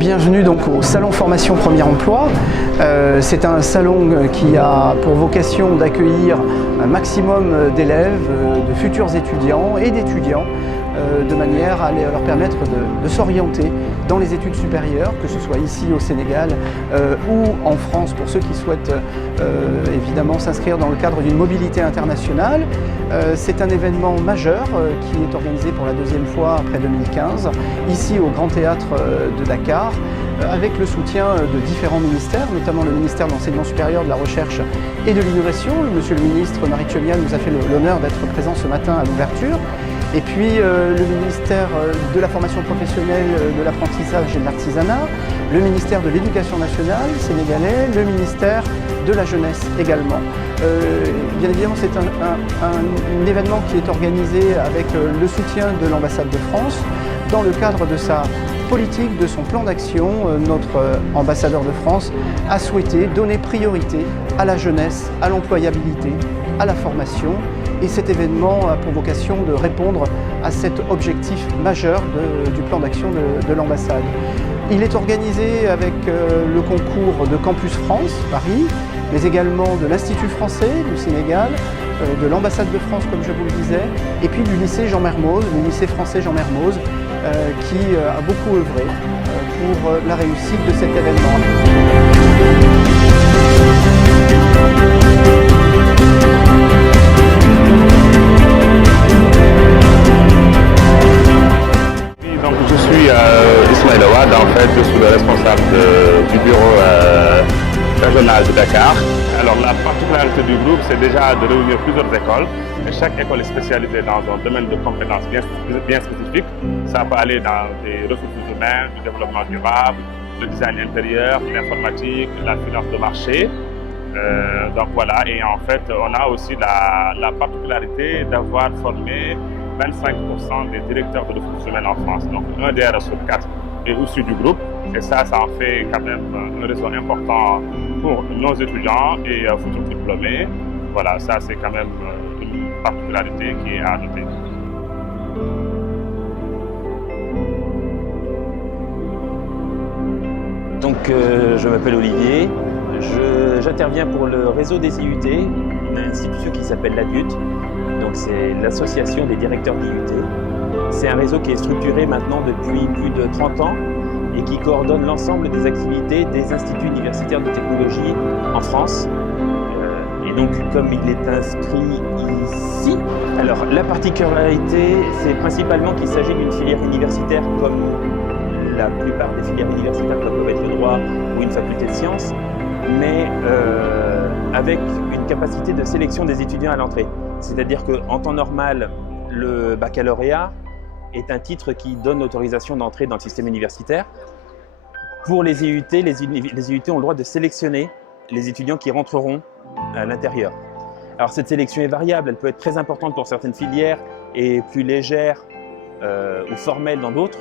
Bienvenue donc au Salon Formation Premier Emploi. C'est un salon qui a pour vocation d'accueillir un maximum d'élèves, de futurs étudiants et d'étudiants, de manière à leur permettre de s'orienter dans les études supérieures, que ce soit ici au Sénégal ou en France pour ceux qui souhaitent évidemment s'inscrire dans le cadre d'une mobilité internationale. C'est un événement majeur qui est organisé pour la deuxième fois après 2015, ici au Grand Théâtre de Dakar, avec le soutien de différents ministères, notamment le ministère de l'Enseignement supérieur, de la Recherche et de l'Innovation. Monsieur le ministre Marie Tchemian nous a fait l'honneur d'être présent ce matin à l'ouverture. Et puis le ministère de la formation professionnelle, de l'apprentissage et de l'artisanat, le ministère de l'Éducation nationale sénégalais, le ministère de la jeunesse également. Bien évidemment, c'est un événement qui est organisé avec le soutien de l'ambassade de France dans le cadre de sa politique, de son plan d'action. Notre ambassadeur de France a souhaité donner priorité à la jeunesse, à l'employabilité, à la formation. Et cet événement a pour vocation de répondre à cet objectif majeur du plan d'action de l'ambassade. Il est organisé avec le concours de Campus France, Paris, mais également de l'Institut français du Sénégal, de l'ambassade de France, comme je vous le disais, et puis du lycée Jean Mermoz, le lycée français Jean Mermoz, qui a beaucoup œuvré pour la réussite de cet événement. Je suis Ismaël Ouad, en fait je suis le responsable du bureau régional de Dakar. Alors la particularité du groupe, c'est déjà de réunir plusieurs écoles. Et chaque école est spécialisée dans un domaine de compétences bien spécifique. Ça peut aller dans des ressources humaines, du développement durable, le design intérieur, l'informatique, la finance de marché. Donc voilà, et en fait on a aussi la particularité d'avoir formé 25% des directeurs de ressources humaines en France. Donc un DR sur 4 est issu du groupe. Et ça en fait quand même un réseau important pour nos étudiants et futurs diplômés. Voilà, ça c'est quand même une particularité qui est à noter. Donc je m'appelle Olivier, j'interviens pour le réseau des IUT, une institution qui s'appelle l'ADUT. Donc c'est l'association des directeurs d'IUT. C'est un réseau qui est structuré maintenant depuis plus de 30 ans et qui coordonne l'ensemble des activités des instituts universitaires de technologie en France. Et donc comme il est inscrit ici, alors la particularité c'est principalement qu'il s'agit d'une filière universitaire comme la plupart des filières universitaires comme peuvent être le droit ou une faculté de sciences, mais avec une capacité de sélection des étudiants à l'entrée. C'est-à-dire qu'en temps normal, le baccalauréat est un titre qui donne l'autorisation d'entrer dans le système universitaire. Pour les IUT, les IUT ont le droit de sélectionner les étudiants qui rentreront à l'intérieur. Alors cette sélection est variable, elle peut être très importante pour certaines filières et plus légère ou formelle dans d'autres,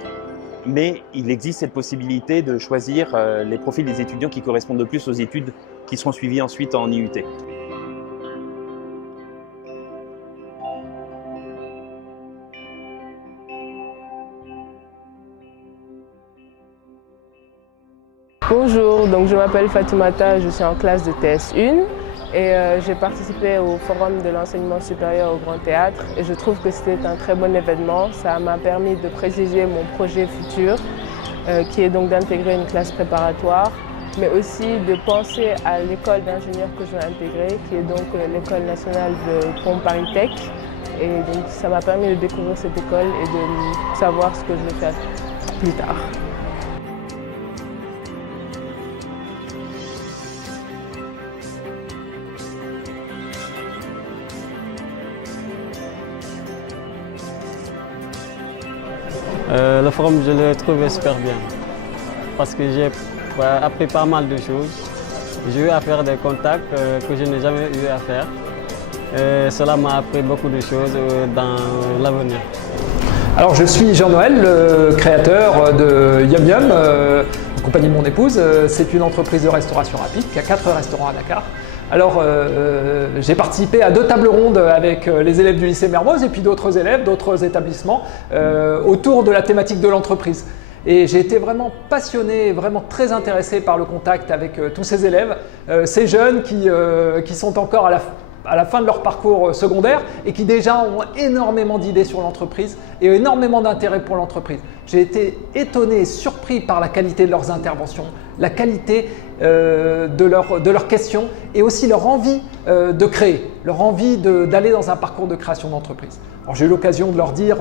mais il existe cette possibilité de choisir les profils des étudiants qui correspondent le plus aux études qui seront suivies ensuite en IUT. Bonjour, donc je m'appelle Fatoumata, je suis en classe de TS1 et j'ai participé au Forum de l'enseignement supérieur au Grand Théâtre et je trouve que c'était un très bon événement. Ça m'a permis de préciser mon projet futur qui est donc d'intégrer une classe préparatoire, mais aussi de penser à l'école d'ingénieurs que je vais intégrer, qui est donc l'école nationale de Pont Paris Tech. Et donc ça m'a permis de découvrir cette école et de savoir ce que je vais faire plus tard. Le forum, je l'ai trouvé super bien parce que j'ai appris pas mal de choses. J'ai eu à faire des contacts que je n'ai jamais eu à faire. Et cela m'a appris beaucoup de choses dans l'avenir. Alors je suis Jean-Noël, le créateur de Yum Yum, en compagnie de mon épouse. C'est une entreprise de restauration rapide qui a 4 restaurants à Dakar. Alors, j'ai participé à 2 tables rondes avec les élèves du lycée Mermoz et puis d'autres élèves, d'autres établissements autour de la thématique de l'entreprise. Et j'ai été vraiment passionné, vraiment très intéressé par le contact avec tous ces élèves, ces jeunes qui sont encore à la fin de leur parcours secondaire et qui déjà ont énormément d'idées sur l'entreprise et énormément d'intérêt pour l'entreprise. J'ai été étonné et surpris par la qualité de leurs interventions, la qualité de leurs questions et aussi leur envie de créer, leur envie d'aller dans un parcours de création d'entreprise. Alors j'ai eu l'occasion de leur dire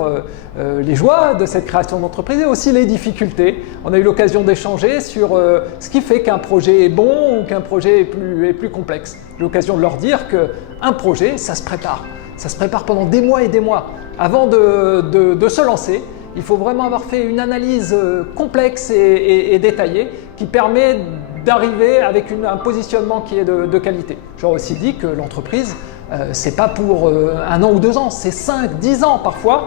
les joies de cette création d'entreprise et aussi les difficultés. On a eu l'occasion d'échanger sur ce qui fait qu'un projet est bon ou qu'un projet est plus complexe. J'ai eu l'occasion de leur dire qu'un projet, ça se prépare. Ça se prépare pendant des mois et des mois. Avant de se lancer, il faut vraiment avoir fait une analyse complexe et détaillée qui permet d'arriver avec un positionnement qui est de qualité. J'aurais aussi dit que l'entreprise, c'est pas pour 1 an ou 2 ans, c'est 5, 10 ans parfois.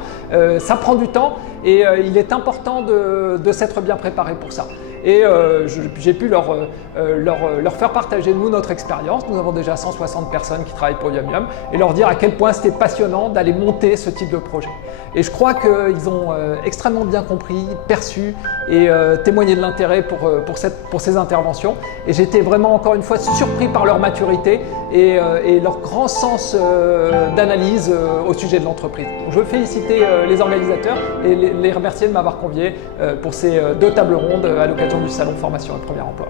Ça prend du temps et il est important de s'être bien préparé pour ça. Et j'ai pu leur faire partager nous notre expérience. Nous avons déjà 160 personnes qui travaillent pour Yum Yum et leur dire à quel point c'était passionnant d'aller monter ce type de projet. Et je crois qu'ils ont extrêmement bien compris, perçu et témoigné de l'intérêt pour ces interventions. Et j'étais vraiment encore une fois surpris par leur maturité et leur grand sens d'analyse au sujet de l'entreprise. Je veux féliciter les organisateurs et les remercier de m'avoir convié pour ces 2 tables rondes à l'occasion du salon Formation et Premier Emploi.